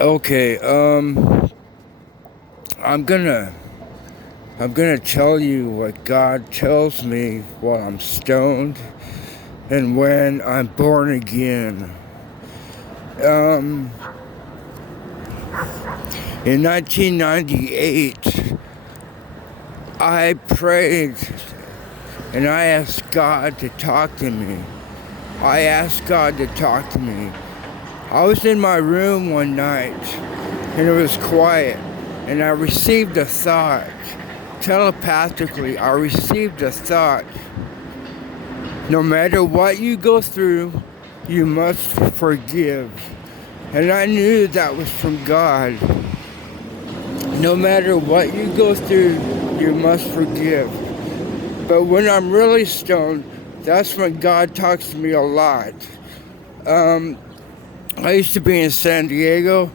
Okay, I'm gonna I'm gonna tell you what God tells me while I'm stoned and when I'm born again. Um, in 1998, I prayed and I asked God to talk to me. I asked God to talk to me. I was in my room one night and it was quiet and I received a thought. Telepathically, I received a thought. No matter what you go through, you must forgive. And I knew that was from God. No matter what you go through, you must forgive. But when I'm really stoned, that's when God talks to me a lot. Um, I used to be in San Diego.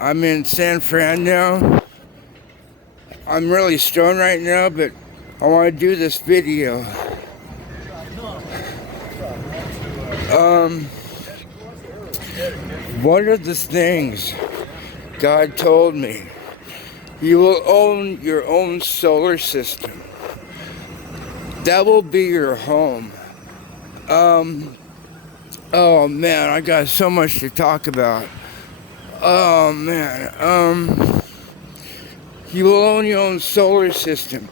I'm in San Fran now. I'm really stoned right now, but I want to do this video. One of the things God told me, you will own your own solar system. That will be your home. Oh man, I got so much to talk about. Oh man, you will own your own solar system.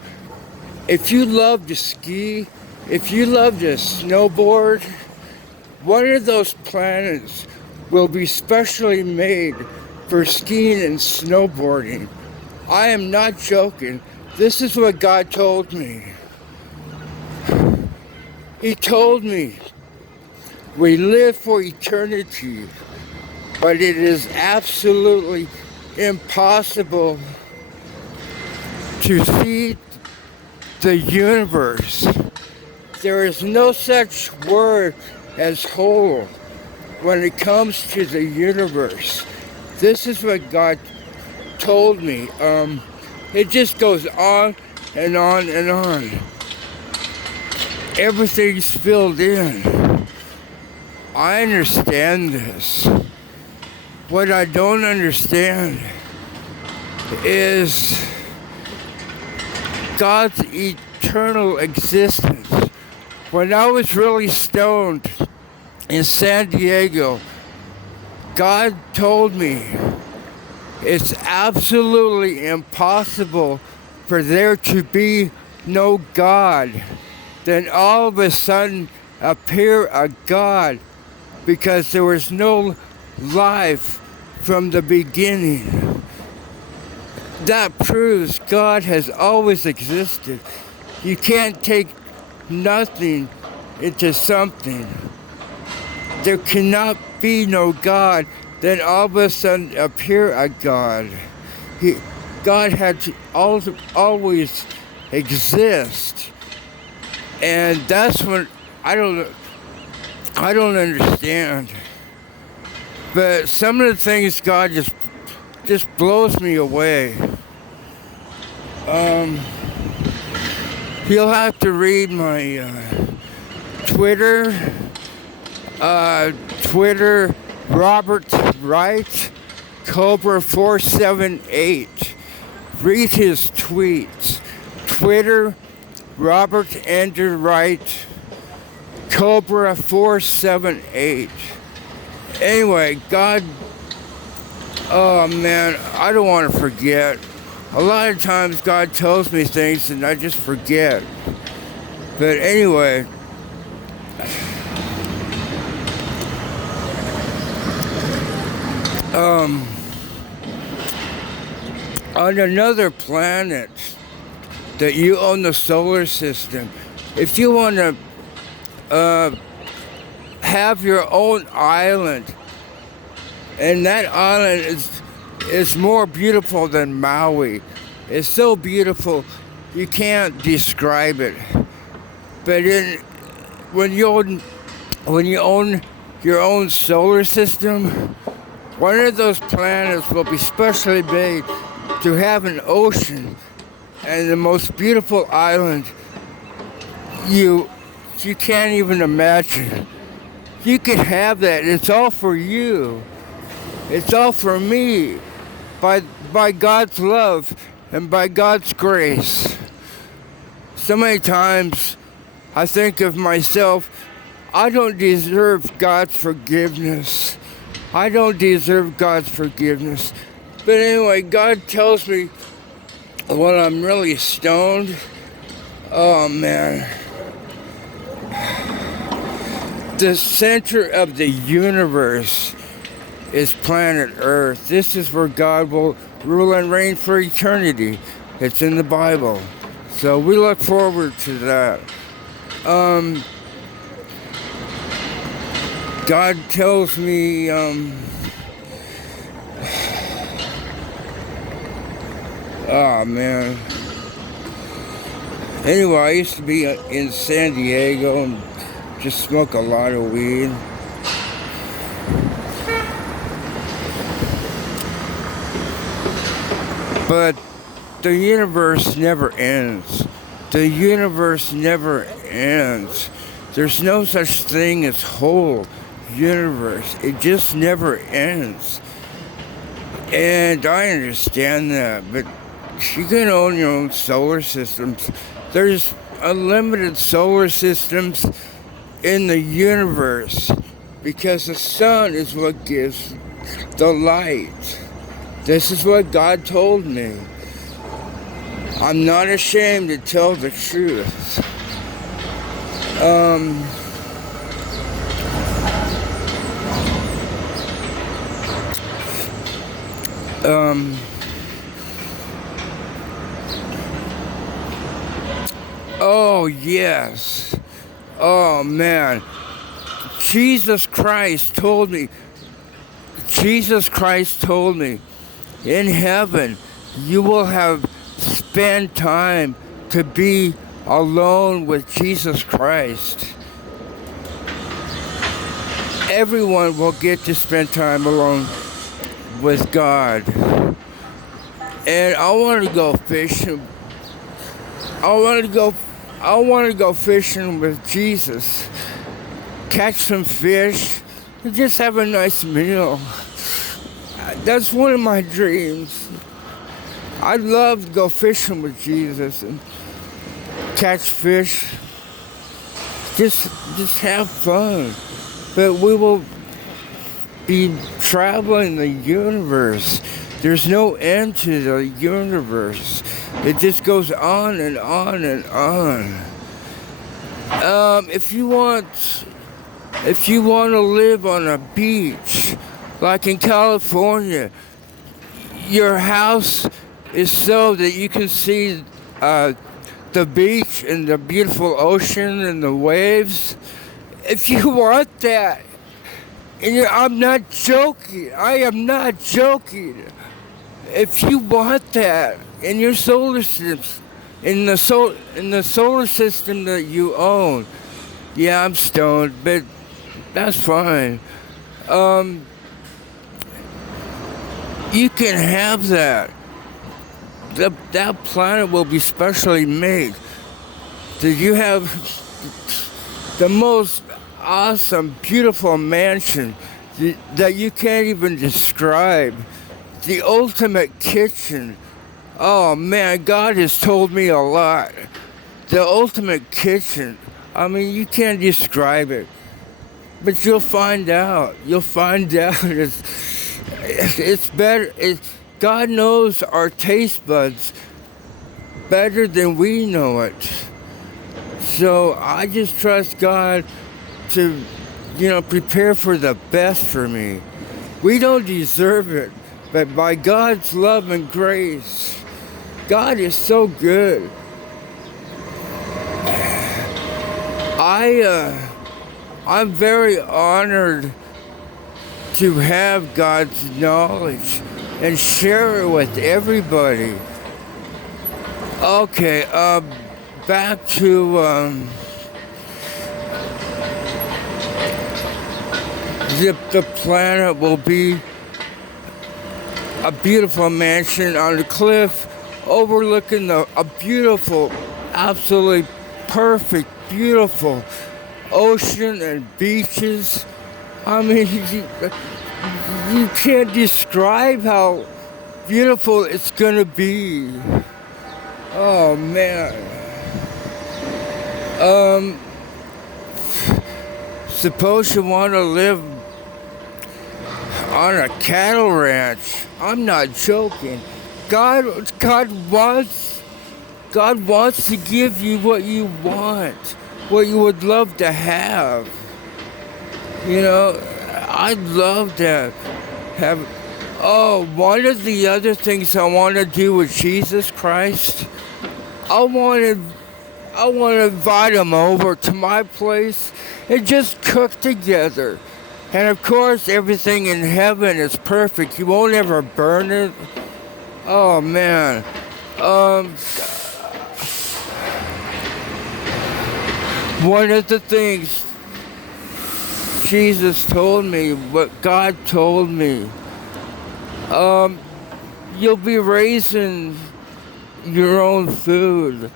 If you love to ski, if you love to snowboard, one of those planets will be specially made for skiing and snowboarding. I am not joking. This is what God told me. He told me we live for eternity, but it is absolutely impossible to see the universe. There is no such word as whole when it comes to the universe. This is what God told me. It just goes on and on and on. Everything's filled in. I understand this. What I don't understand is God's eternal existence. When I was really stoned in San Diego, God told me it's absolutely impossible for there to be no God. Then all of a sudden appear a God because there was no life from the beginning. That proves God has always existed. You can't take nothing into something. There cannot be no God, then all of a sudden appear a God. God had to always exist. And that's what I don't understand. But some of the things God just blows me away. You'll have to read my Twitter. Twitter, Robert Wright, Cobra 478. Read his tweets. Twitter, Robert Andrew Wright, Cobra 478. Anyway, God, oh man, I don't want to forget. A lot of times God tells me things and I just forget. But anyway, on another planet that you own the solar system, if you want to have your own island, and that island is more beautiful than Maui. It's so beautiful you can't describe it. But when you own your own solar system, one of those planets will be specially made to have an ocean and the most beautiful island you can't even imagine. You can have that. It's all for you. It's all for me, by God's love and by God's grace. So many times I think of myself, I don't deserve God's forgiveness. I don't deserve God's forgiveness. But anyway, God tells me when I'm really stoned, oh man, the center of the universe is planet Earth. This is where God will rule and reign for eternity. It's in the Bible. So we look forward to that. God tells me, oh man. Anyway, I used to be in San Diego and just smoke a lot of weed. But the universe never ends. The universe never ends. There's no such thing as whole universe. It just never ends. And I understand that, but you can own your own solar systems. There's unlimited solar systems in the universe because the sun is what gives the light. This is what God told me. I'm not ashamed to tell the truth. Oh, yes. Oh, man. Jesus Christ told me, in heaven, you will have spent time to be alone with Jesus Christ. Everyone will get to spend time alone with God. And I want to go fishing. I want to go fishing with Jesus. Catch some fish and just have a nice meal. That's one of my dreams. I'd love to go fishing with Jesus and catch fish. Just have fun. But we will be traveling the universe. There's no end to the universe. It just goes on and on and on. If you want to live on a beach, like in California, your house is so that you can see the beach and the beautiful ocean and the waves. If you want that, and I'm not joking, I am not joking. If you want that in your solar system, in the solar system that you own, yeah, I'm stoned, but that's fine. You can have that. That planet will be specially made. That you have the most awesome, beautiful mansion that you can't even describe. The ultimate kitchen. Oh man, God has told me a lot. The ultimate kitchen. I mean, you can't describe it. But you'll find out. You'll find out. It's better. God knows our taste buds better than we know it. So I just trust God to, prepare for the best for me. We don't deserve it, but by God's love and grace, God is so good. I'm very honored to have God's knowledge and share it with everybody. Okay, back to the planet will be a beautiful mansion on a cliff overlooking a beautiful, absolutely perfect, beautiful ocean and beaches. I mean, you can't describe how beautiful it's gonna be. Oh man. Suppose you want to live on a cattle ranch. I'm not joking. God wants to give you what you want, what you would love to have. You know, I'd love to have. Oh, one of the other things I want to do with Jesus Christ, I want to invite him over to my place and just cook together. And of course, everything in heaven is perfect. You won't ever burn it. Oh man. One of the things Jesus told me, what God told me, you'll be raising your own food.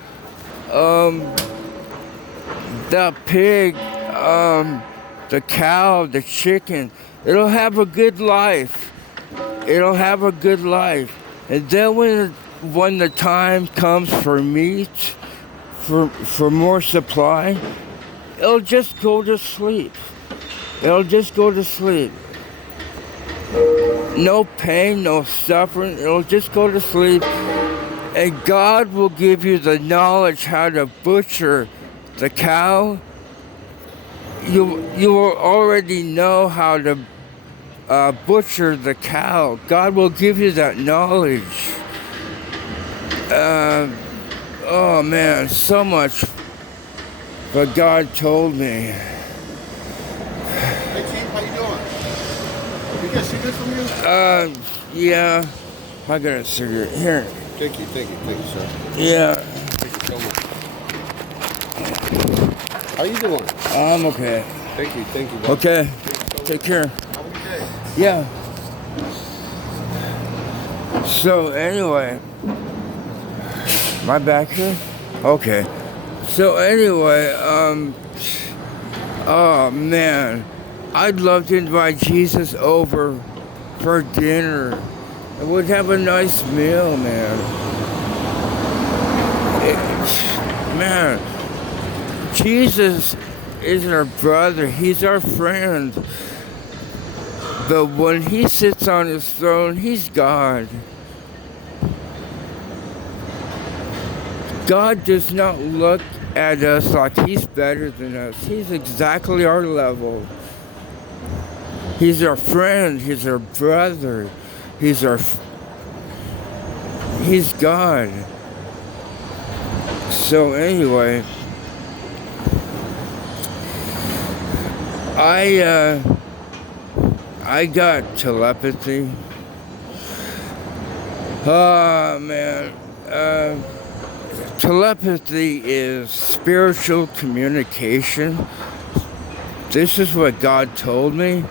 The pig, the cow, the chicken, it'll have a good life. It'll have a good life. And then when the time comes for meat, for more supply, it'll just go to sleep. It'll just go to sleep. No pain, no suffering. It'll just go to sleep. And God will give you the knowledge how to butcher the cow. You will already know how to butcher the cow. God will give you that knowledge. Oh man, so much what God told me. Hey Chief, how you doing? You get cigarettes from you? Yeah. I got a cigarette here. Thank you, sir. Yeah. Thank you so much. How you doing? I'm okay. Thank you, bro. Okay. Thank you so Take much. care. Have a good day. Yeah. So anyway, my back here? Okay. So anyway, oh man, I'd love to invite Jesus over for dinner. And we'd have a nice meal, man. Man, Jesus is our brother. He's our friend. But when he sits on his throne, he's God. God does not look at us like he's better than us. He's exactly our level. He's our friend. He's our brother. He's God. So anyway, I got telepathy. Oh man. Telepathy is spiritual communication. This is what God told me.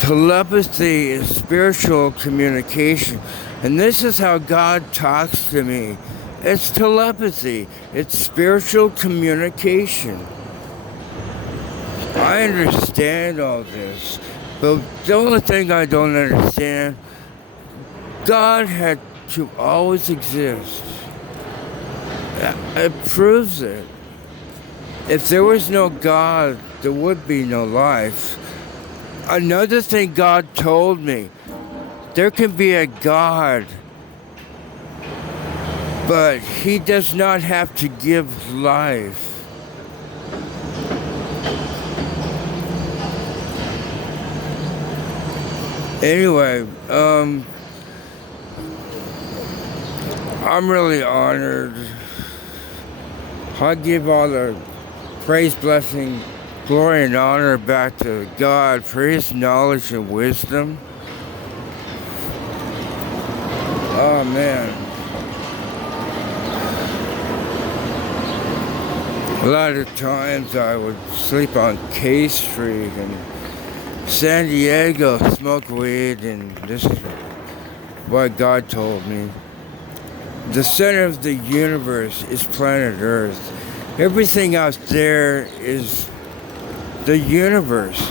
Telepathy is spiritual communication. And this is how God talks to me. It's telepathy. It's spiritual communication. I understand all this. But the only thing I don't understand, God had to always exist. It proves it. If there was no God, there would be no life. Another thing God told me, there can be a God, but he does not have to give life. Anyway, I'm really honored. I give all the praise, blessing, glory, and honor back to God for his knowledge and wisdom. Oh man. A lot of times I would sleep on K Street and San Diego, smoke weed, and this is what God told me. The center of the universe is planet Earth. Everything out there is the universe.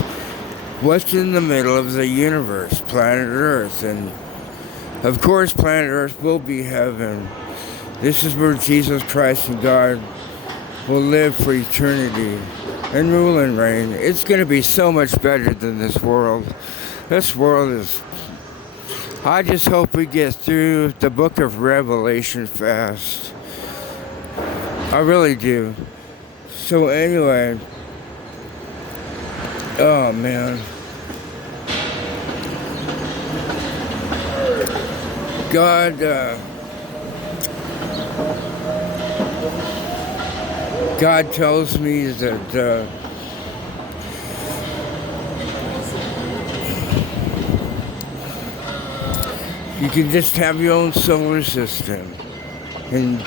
what's in the middle of the universe, planet Earth. And of course, planet Earth will be heaven. This is where Jesus Christ and God will live for eternity and rule and reign. It's going to be so much better than this world. This world is... I just hope we get through the book of Revelation fast. I really do. So anyway, oh man. God tells me that you can just have your own solar system and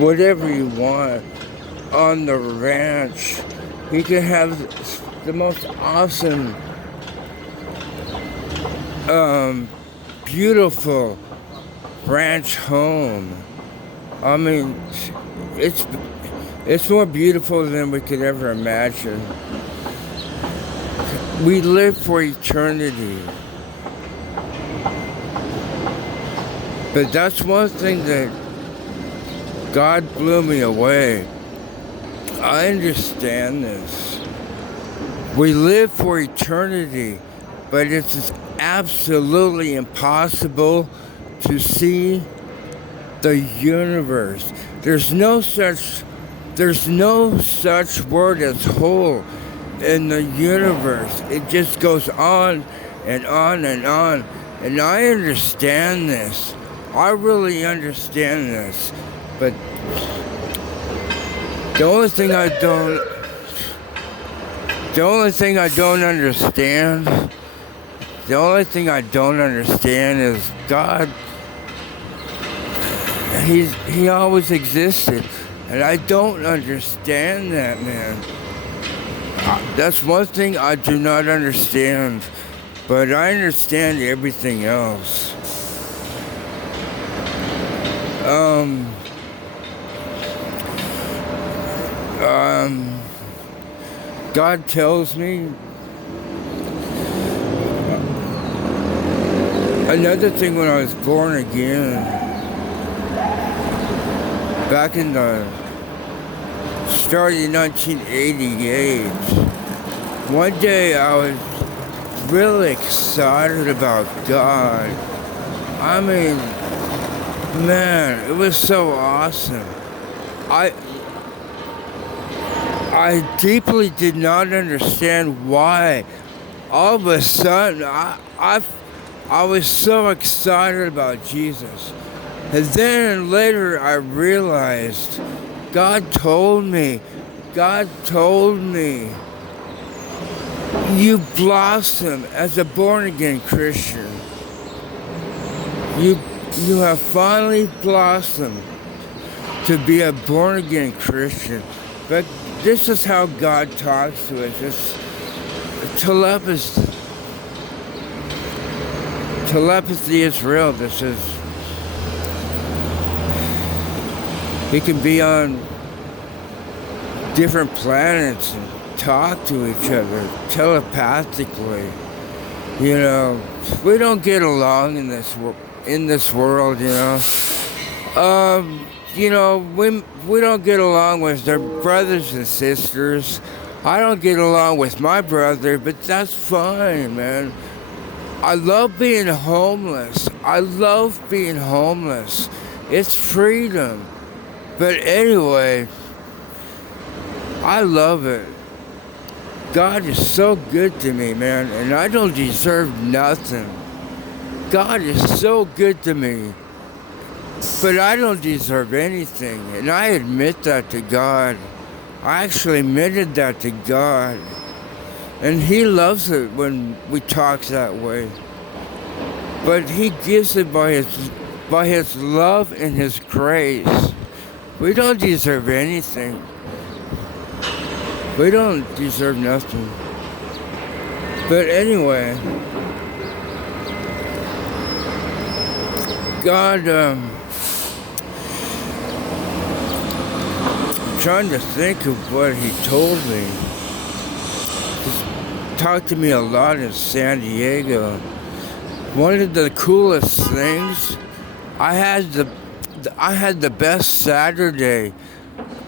whatever you want on the ranch. You can have the most awesome, beautiful ranch home. I mean, it's more beautiful than we could ever imagine. We live for eternity. But that's one thing that God blew me away. I understand this. We live for eternity, but it's absolutely impossible to see the universe. There's no such word as whole in the universe. It just goes on and on and on. And I understand this. I really understand this. But the only thing I don't understand is God. He always existed. And I don't understand that, man. That's one thing I do not understand. But I understand everything else. God tells me another thing. When I was born again, back in the start of 1988, one day I was really excited about God. I mean, man, it was so awesome. I deeply did not understand why. All of a sudden, I was so excited about Jesus. And then later I realized God told me, you blossom as a born-again Christian. You have finally blossomed to be a born-again Christian. But this is how God talks to us. It's telepathy. Telepathy is real. He can be on different planets and talk to each other telepathically. You know, we don't get along in this world. You know, we don't get along with their brothers and sisters. I don't get along with my brother, but that's fine, man. I love being homeless. It's freedom. But anyway, I love it. God is so good to me, man, and I don't deserve nothing. God is so good to me. But I don't deserve anything, and I admit that to God. I actually admitted that to God. And He loves it when we talk that way. But He gives it by His love and His grace. We don't deserve anything. We don't deserve nothing. But anyway, God, trying to think of what He told me. talked to me a lot in San Diego. One of the coolest things, I had the best Saturday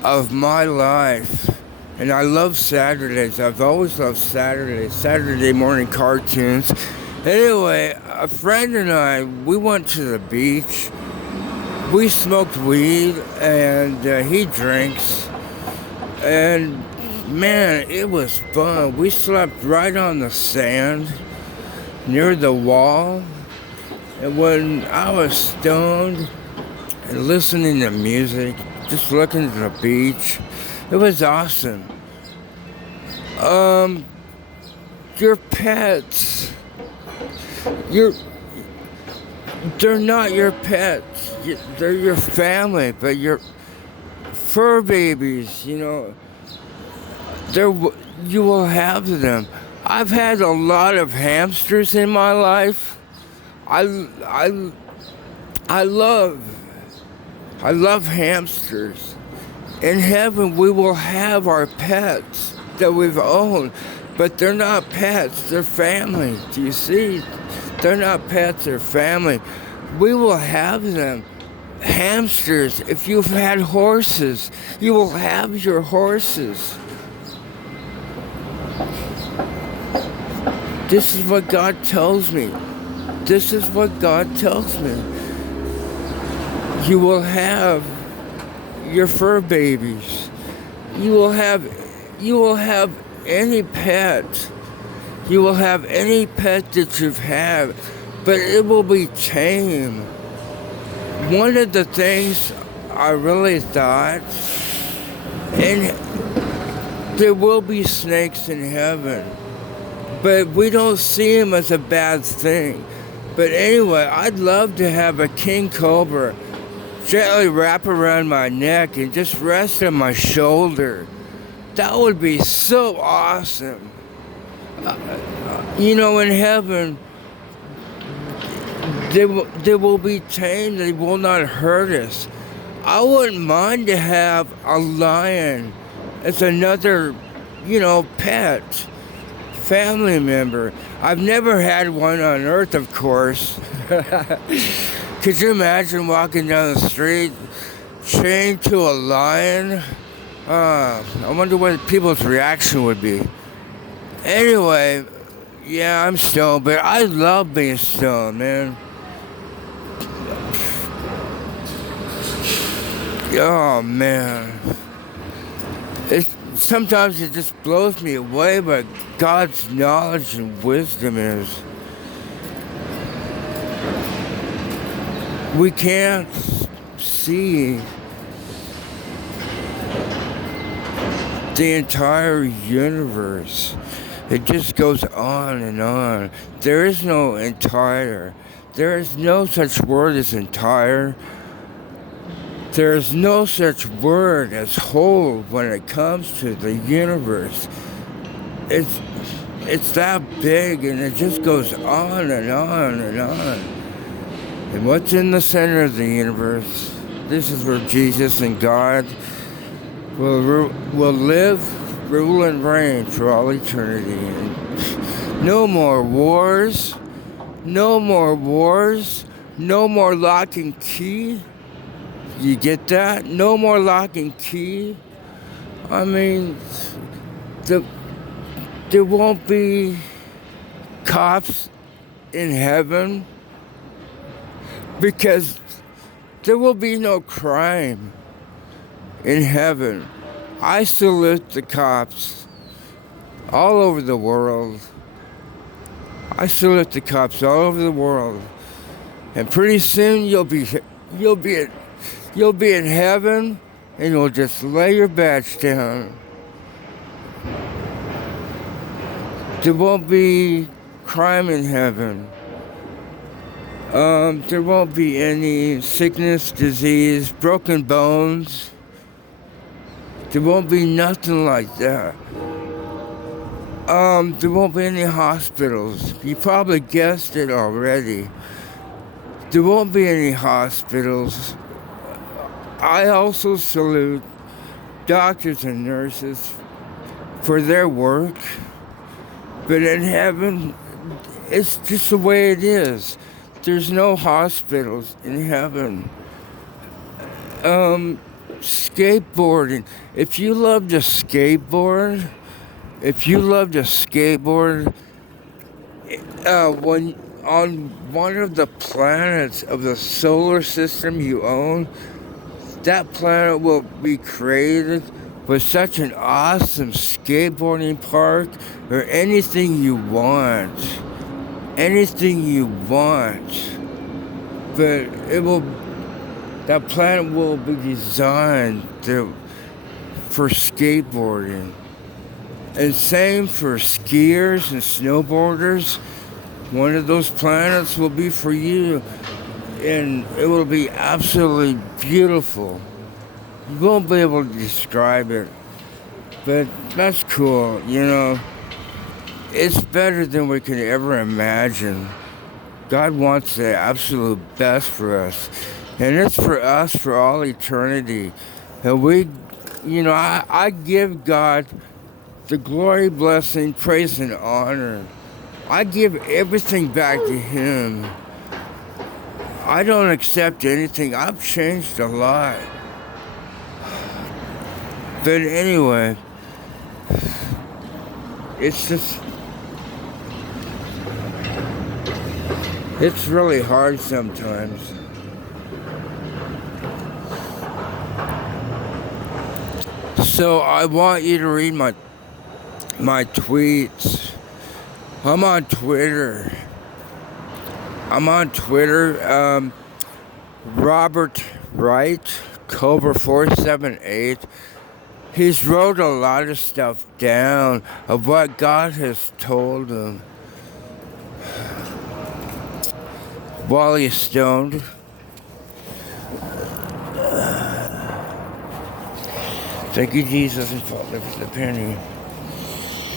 of my life. And I love Saturdays. I've always loved Saturdays, Saturday morning cartoons. Anyway, a friend and I, we went to the beach. We smoked weed, and he drinks. And man, it was fun. We slept right on the sand near the wall. And when I was stoned and listening to music, just looking at the beach, it was awesome. Your pets, they're not your pets. They're your family, but your fur babies, you will have them. I've had a lot of hamsters in my life. I love hamsters. In heaven, we will have our pets that we've owned, but they're not pets, they're family. Do you see? They're not pets, they're family. We will have them. Hamsters, if you've had horses, you will have your horses. This is what God tells me. This is what God tells me. You will have your fur babies. You will have any pet. You will have any pet that you've had, but it will be tame. One of the things I really thought, and there will be snakes in heaven, but we don't see them as a bad thing. But anyway, I'd love to have a king cobra gently wrap around my neck and just rest on my shoulder. That would be so awesome. In heaven, they will be tame. They will not hurt us. I wouldn't mind to have a lion as another, pet, family member. I've never had one on Earth, of course. Could you imagine walking down the street chained to a lion? I wonder what people's reaction would be. Anyway, yeah, I'm stoned, but I love being stoned, man. Oh, man. Sometimes it just blows me away, but God's knowledge and wisdom is. We can't see the entire universe. It just goes on and on. There is no entire. There is no such word as entire. There is no such word as whole when it comes to the universe. It's that big, and it just goes on and on and on. And what's in the center of the universe? This is where Jesus and God will live, rule, and reign for all eternity. And no more wars. No more wars. No more lock and key. You get that? No more lock and key. I mean, there won't be cops in heaven because there will be no crime in heaven. I salute the cops all over the world. I salute the cops all over the world. And pretty soon you'll be in heaven, and you'll just lay your badge down. There won't be crime in heaven. There won't be any sickness, disease, broken bones. There won't be nothing like that. There won't be any hospitals. You probably guessed it already. There won't be any hospitals. I also salute doctors and nurses for their work. But in heaven, it's just the way it is. There's no hospitals in heaven. Skateboarding. If you love to skateboard, when on one of the planets of the solar system you own, that planet will be created with such an awesome skateboarding park or anything you want. Anything you want. But that planet will be designed for skateboarding. And same for skiers and snowboarders. One of those planets will be for you, and it will be absolutely beautiful. You won't be able to describe it, but that's cool, It's better than we could ever imagine. God wants the absolute best for us, and it's for us for all eternity. And I give God the glory, blessing, praise, and honor. I give everything back to Him. I don't accept anything. I've changed a lot. But anyway, it's really hard sometimes. So I want you to read my tweets. I'm on Twitter. Robert Wright, Cobra 478. He's wrote a lot of stuff down of what God has told him while he's stoned. Thank you, Jesus, and Father, for the penny.